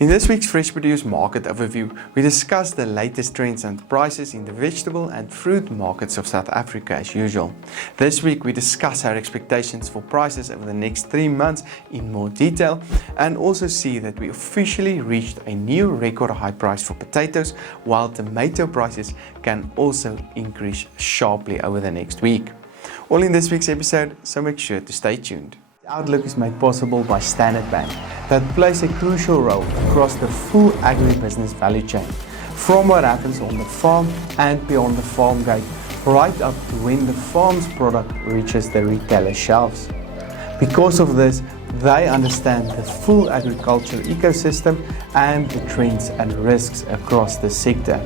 In this week's Fresh Produce Market Overview, we discuss the latest trends and prices in the vegetable and fruit markets of South Africa as usual. This week we discuss our expectations for prices over the next 3 months in more detail and also see that we officially reached a new record high price for potatoes, while tomato prices can also increase sharply over the next week. All in this week's episode, so make sure to stay tuned. The outlook is made possible by Standard Bank, that plays a crucial role across the full agribusiness value chain, from what happens on the farm and beyond the farm gate, right up to when the farm's product reaches the retailer shelves. Because of this, they understand the full agriculture ecosystem and the trends and risks across the sector,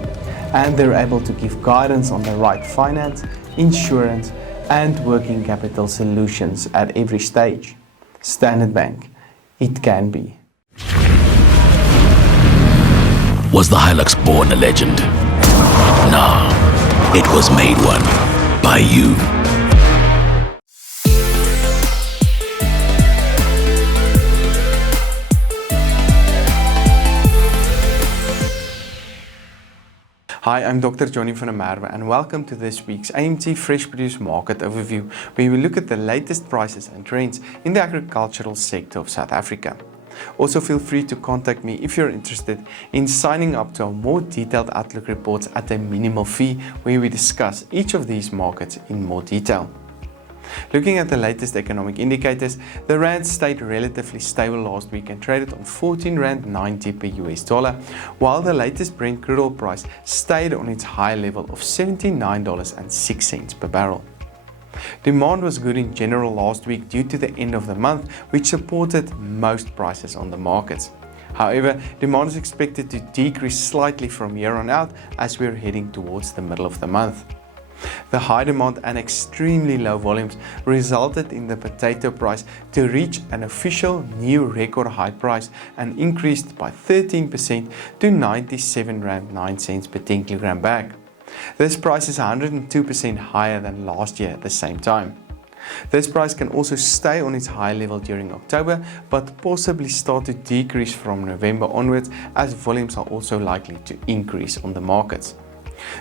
and they're able to give guidance on the right finance, insurance, and working capital solutions at every stage. Standard Bank, it can be. Was the Hilux born a legend? No, it was made one by you. Hi, I'm Dr. Johnny van der Merwe and welcome to this week's AMT Fresh Produce Market Overview, where we look at the latest prices and trends in the agricultural sector of South Africa. Also feel free to contact me if you're interested in signing up to our more detailed outlook reports at a minimal fee, where we discuss each of these markets in more detail. Looking at the latest economic indicators, the rand stayed relatively stable last week and traded on R14.90 per US dollar, while the latest Brent crude oil price stayed on its high level of $79.06 per barrel. Demand was good in general last week due to the end of the month, which supported most prices on the markets. However, demand is expected to decrease slightly from here on out as we're heading towards the middle of the month. The high demand and extremely low volumes resulted in the potato price to reach an official new record high price and increased by 13% to R97.09 per 10 kilogram bag. This price is 102% higher than last year at the same time. This price can also stay on its high level during October, but possibly start to decrease from November onwards, as volumes are also likely to increase on the markets.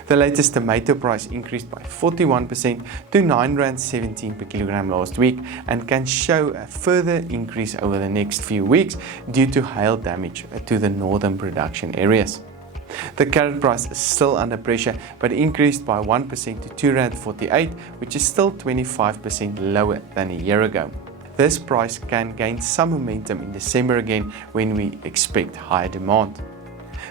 The latest tomato price increased by 41% to R9.17 per kilogram last week and can show a further increase over the next few weeks due to hail damage to the northern production areas. The carrot price is still under pressure but increased by 1% to R2.48, which is still 25% lower than a year ago. This price can gain some momentum in December again when we expect higher demand.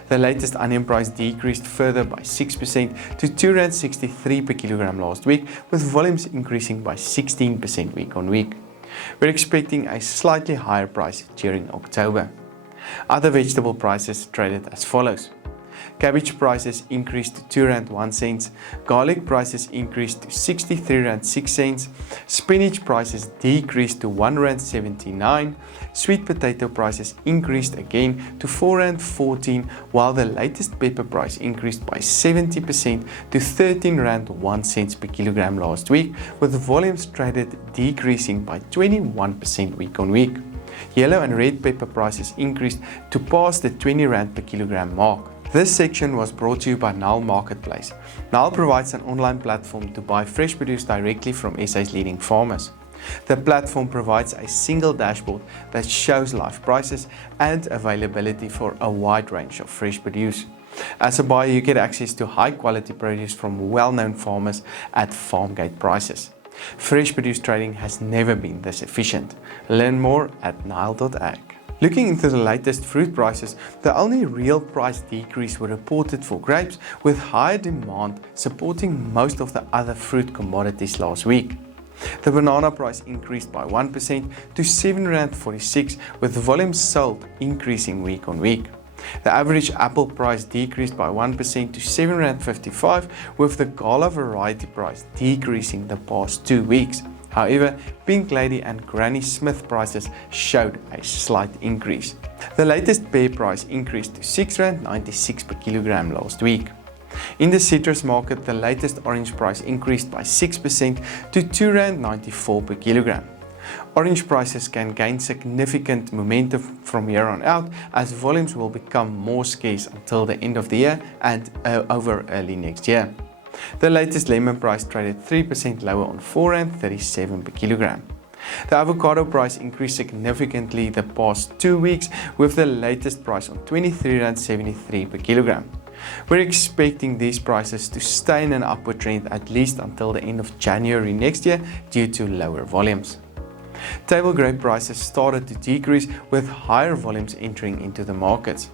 The latest onion price decreased further by 6% to R2.63 per kilogram last week, with volumes increasing by 16% week on week. We're expecting a slightly higher price during October. Other vegetable prices traded as follows. Cabbage prices increased to R2.01, garlic prices increased to R63.06, spinach prices decreased to R1.79, sweet potato prices increased again to R4.14, while the latest pepper price increased by 70% to R13.01 per kilogram last week, with volumes traded decreasing by 21% week on week. Yellow and red pepper prices increased to pass the R20 per kilogram mark. This section was brought to you by Nile Marketplace. Nile provides an online platform to buy fresh produce directly from SA's leading farmers. The platform provides a single dashboard that shows live prices and availability for a wide range of fresh produce. As a buyer, you get access to high quality produce from well-known farmers at farm gate prices. Fresh produce trading has never been this efficient. Learn more at Nile.ag. Looking into the latest fruit prices, the only real price decrease were reported for grapes, with higher demand supporting most of the other fruit commodities last week. The banana price increased by 1% to R7.46, with volumes sold increasing week on week. The average apple price decreased by 1% to R7.55, with the Gala variety price decreasing the past 2 weeks. However, Pink Lady and Granny Smith prices showed a slight increase. The latest pear price increased to R6.96 per kilogram last week. In the citrus market, the latest orange price increased by 6% to R2.94 per kilogram. Orange prices can gain significant momentum from here on out as volumes will become more scarce until the end of the year and over early next year. The latest lemon price traded 3% lower on R4.37 per kilogram. The avocado price increased significantly the past 2 weeks with the latest price on R23.73 per kilogram. We're expecting these prices to stay in an upward trend at least until the end of January next year due to lower volumes. Table grape prices started to decrease with higher volumes entering into the markets.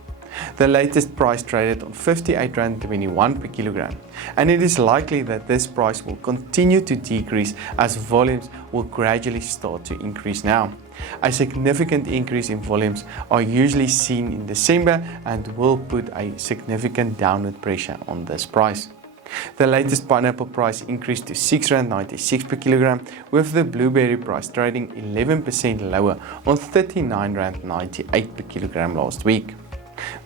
The latest price traded on R58.21 per kilogram, and it is likely that this price will continue to decrease as volumes will gradually start to increase now. A significant increase in volumes are usually seen in December and will put a significant downward pressure on this price. The latest pineapple price increased to R6.96 per kilogram, with the blueberry price trading 11% lower on R39.98 per kilogram last week.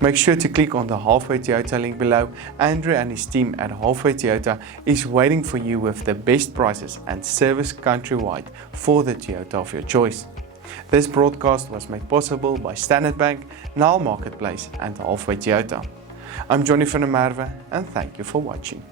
Make sure to click on the Halfway Toyota link below. Andrew and his team at Halfway Toyota is waiting for you with the best prices and service countrywide for the Toyota of your choice. This broadcast was made possible by Standard Bank, Nile Marketplace and Halfway Toyota. I'm Johnny van der Merwe and thank you for watching.